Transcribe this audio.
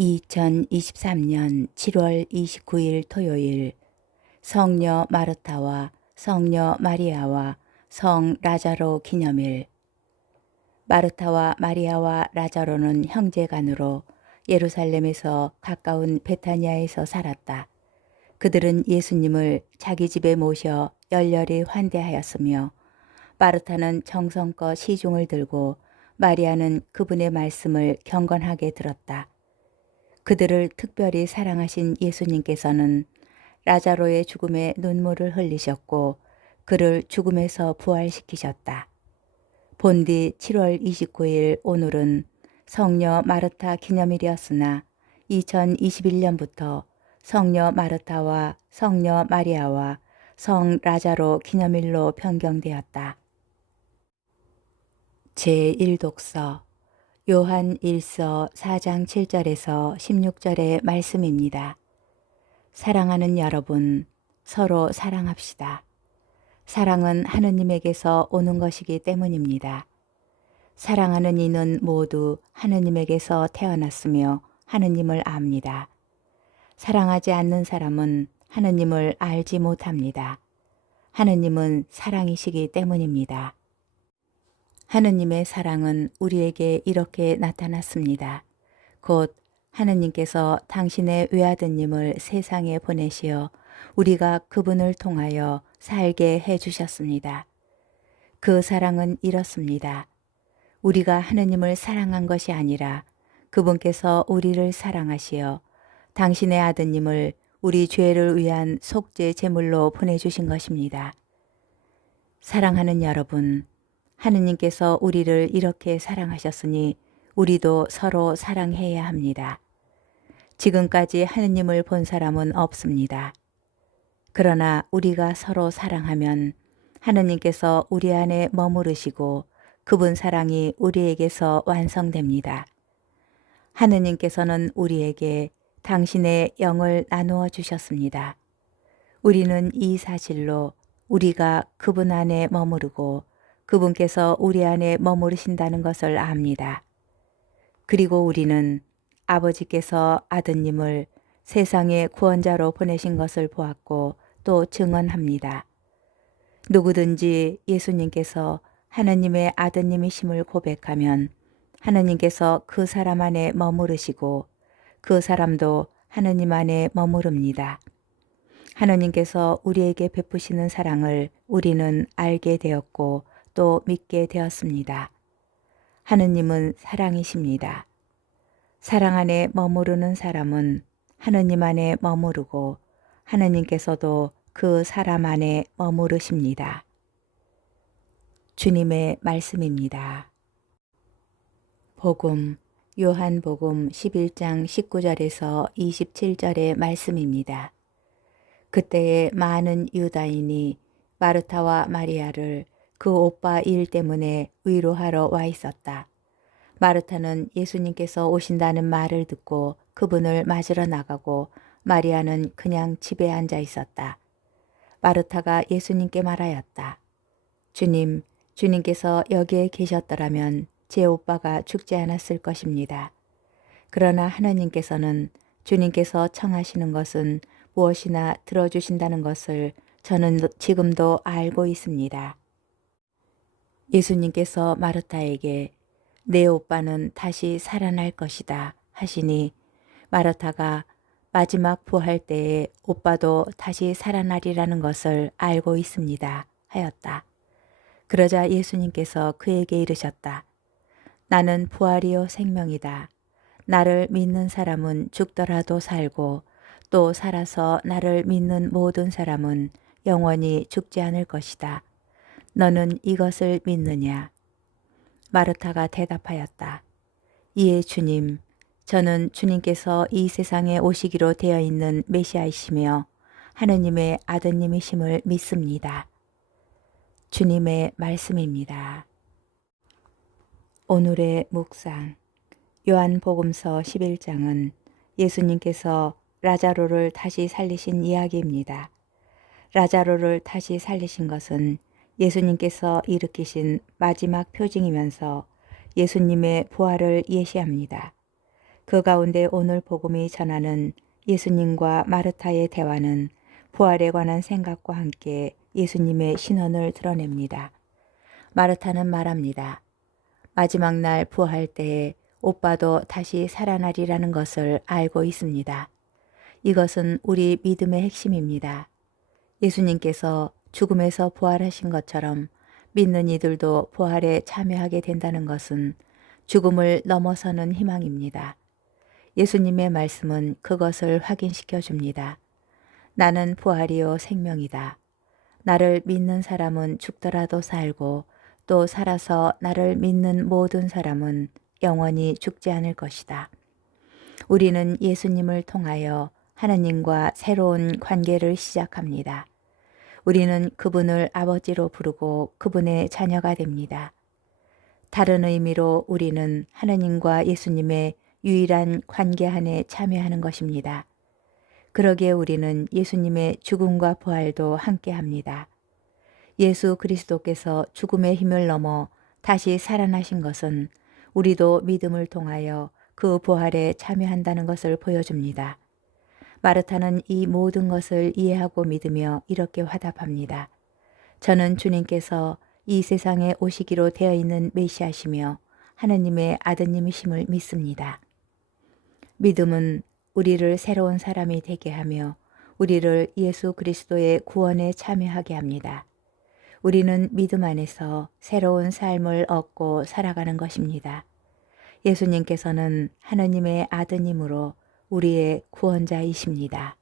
2023년 7월 29일 토요일 성녀 마르타와 성녀 마리아와 성 라자로 기념일. 마르타와 마리아와 라자로는 형제간으로 예루살렘에서 가까운 베타니아에서 살았다. 그들은 예수님을 자기 집에 모셔 열렬히 환대하였으며 마르타는 정성껏 시중을 들고 마리아는 그분의 말씀을 경건하게 들었다. 그들을 특별히 사랑하신 예수님께서는 라자로의 죽음에 눈물을 흘리셨고 그를 죽음에서 부활시키셨다. 본디 7월 29일 오늘은 성녀 마르타 기념일이었으나 2021년부터 성녀 마르타와 성녀 마리아와 성 라자로 기념일로 변경되었다. 제1독서 요한 1서 4장 7절에서 16절의 말씀입니다. 사랑하는 여러분, 서로 사랑합시다. 사랑은 하느님에게서 오는 것이기 때문입니다. 사랑하는 이는 모두 하느님에게서 태어났으며 하느님을 압니다. 사랑하지 않는 사람은 하느님을 알지 못합니다. 하느님은 사랑이시기 때문입니다. 하느님의 사랑은 우리에게 이렇게 나타났습니다. 곧 하느님께서 당신의 외아드님을 세상에 보내시어 우리가 그분을 통하여 살게 해주셨습니다. 그 사랑은 이렇습니다. 우리가 하느님을 사랑한 것이 아니라 그분께서 우리를 사랑하시어 당신의 아드님을 우리 죄를 위한 속죄 제물로 보내주신 것입니다. 사랑하는 여러분, 하느님께서 우리를 이렇게 사랑하셨으니 우리도 서로 사랑해야 합니다. 지금까지 하느님을 본 사람은 없습니다. 그러나 우리가 서로 사랑하면 하느님께서 우리 안에 머무르시고 그분 사랑이 우리에게서 완성됩니다. 하느님께서는 우리에게 당신의 영을 나누어 주셨습니다. 우리는 이 사실로 우리가 그분 안에 머무르고 그분께서 우리 안에 머무르신다는 것을 압니다. 그리고 우리는 아버지께서 아드님을 세상의 구원자로 보내신 것을 보았고 또 증언합니다. 누구든지 예수님께서 하느님의 아드님이심을 고백하면 하느님께서 그 사람 안에 머무르시고 그 사람도 하느님 안에 머무릅니다. 하느님께서 우리에게 베푸시는 사랑을 우리는 알게 되었고 또 믿게 되었습니다. 하느님은 사랑이십니다. 사랑 안에 머무르는 사람은 하느님 안에 머무르고 하느님께서도 그 사람 안에 머무르십니다. 주님의 말씀입니다. 복음 요한복음 11장 19절에서 27절의 말씀입니다. 그때에 많은 유다인이 마르타와 마리아를 그 오빠 일 때문에 위로하러 와 있었다. 마르타는 예수님께서 오신다는 말을 듣고 그분을 맞으러 나가고 마리아는 그냥 집에 앉아 있었다. 마르타가 예수님께 말하였다. 주님, 주님께서 여기에 계셨더라면 제 오빠가 죽지 않았을 것입니다. 그러나 하나님께서는 주님께서 청하시는 것은 무엇이나 들어주신다는 것을 저는 지금도 알고 있습니다. 예수님께서 마르타에게 내 오빠는 다시 살아날 것이다 하시니 마르타가 마지막 부활 때에 오빠도 다시 살아나리라는 것을 알고 있습니다 하였다. 그러자 예수님께서 그에게 이르셨다. 나는 부활이요 생명이다. 나를 믿는 사람은 죽더라도 살고 또 살아서 나를 믿는 모든 사람은 영원히 죽지 않을 것이다. 너는 이것을 믿느냐? 마르타가 대답하였다. 이에 주님, 저는 주님께서 이 세상에 오시기로 되어 있는 메시아이시며 하느님의 아드님이심을 믿습니다. 주님의 말씀입니다. 오늘의 묵상 요한복음서 11장은 예수님께서 라자로를 다시 살리신 이야기입니다. 라자로를 다시 살리신 것은 예수님께서 일으키신 마지막 표징이면서 예수님의 부활을 예시합니다. 그 가운데 오늘 복음이 전하는 예수님과 마르타의 대화는 부활에 관한 생각과 함께 예수님의 신원을 드러냅니다. 마르타는 말합니다. 마지막 날 부활 때에 오빠도 다시 살아나리라는 것을 알고 있습니다. 이것은 우리 믿음의 핵심입니다. 예수님께서 죽음에서 부활하신 것처럼 믿는 이들도 부활에 참여하게 된다는 것은 죽음을 넘어서는 희망입니다. 예수님의 말씀은 그것을 확인시켜 줍니다. 나는 부활이요 생명이다. 나를 믿는 사람은 죽더라도 살고 또 살아서 나를 믿는 모든 사람은 영원히 죽지 않을 것이다. 우리는 예수님을 통하여 하느님과 새로운 관계를 시작합니다. 우리는 그분을 아버지로 부르고 그분의 자녀가 됩니다. 다른 의미로 우리는 하느님과 예수님의 유일한 관계 안에 참여하는 것입니다. 그러기에 우리는 예수님의 죽음과 부활도 함께 합니다. 예수 그리스도께서 죽음의 힘을 넘어 다시 살아나신 것은 우리도 믿음을 통하여 그 부활에 참여한다는 것을 보여줍니다. 마르타는 이 모든 것을 이해하고 믿으며 이렇게 화답합니다. 저는 주님께서 이 세상에 오시기로 되어 있는 메시아시며 하느님의 아드님이심을 믿습니다. 믿음은 우리를 새로운 사람이 되게 하며 우리를 예수 그리스도의 구원에 참여하게 합니다. 우리는 믿음 안에서 새로운 삶을 얻고 살아가는 것입니다. 예수님께서는 하느님의 아드님으로 우리의 구원자이십니다.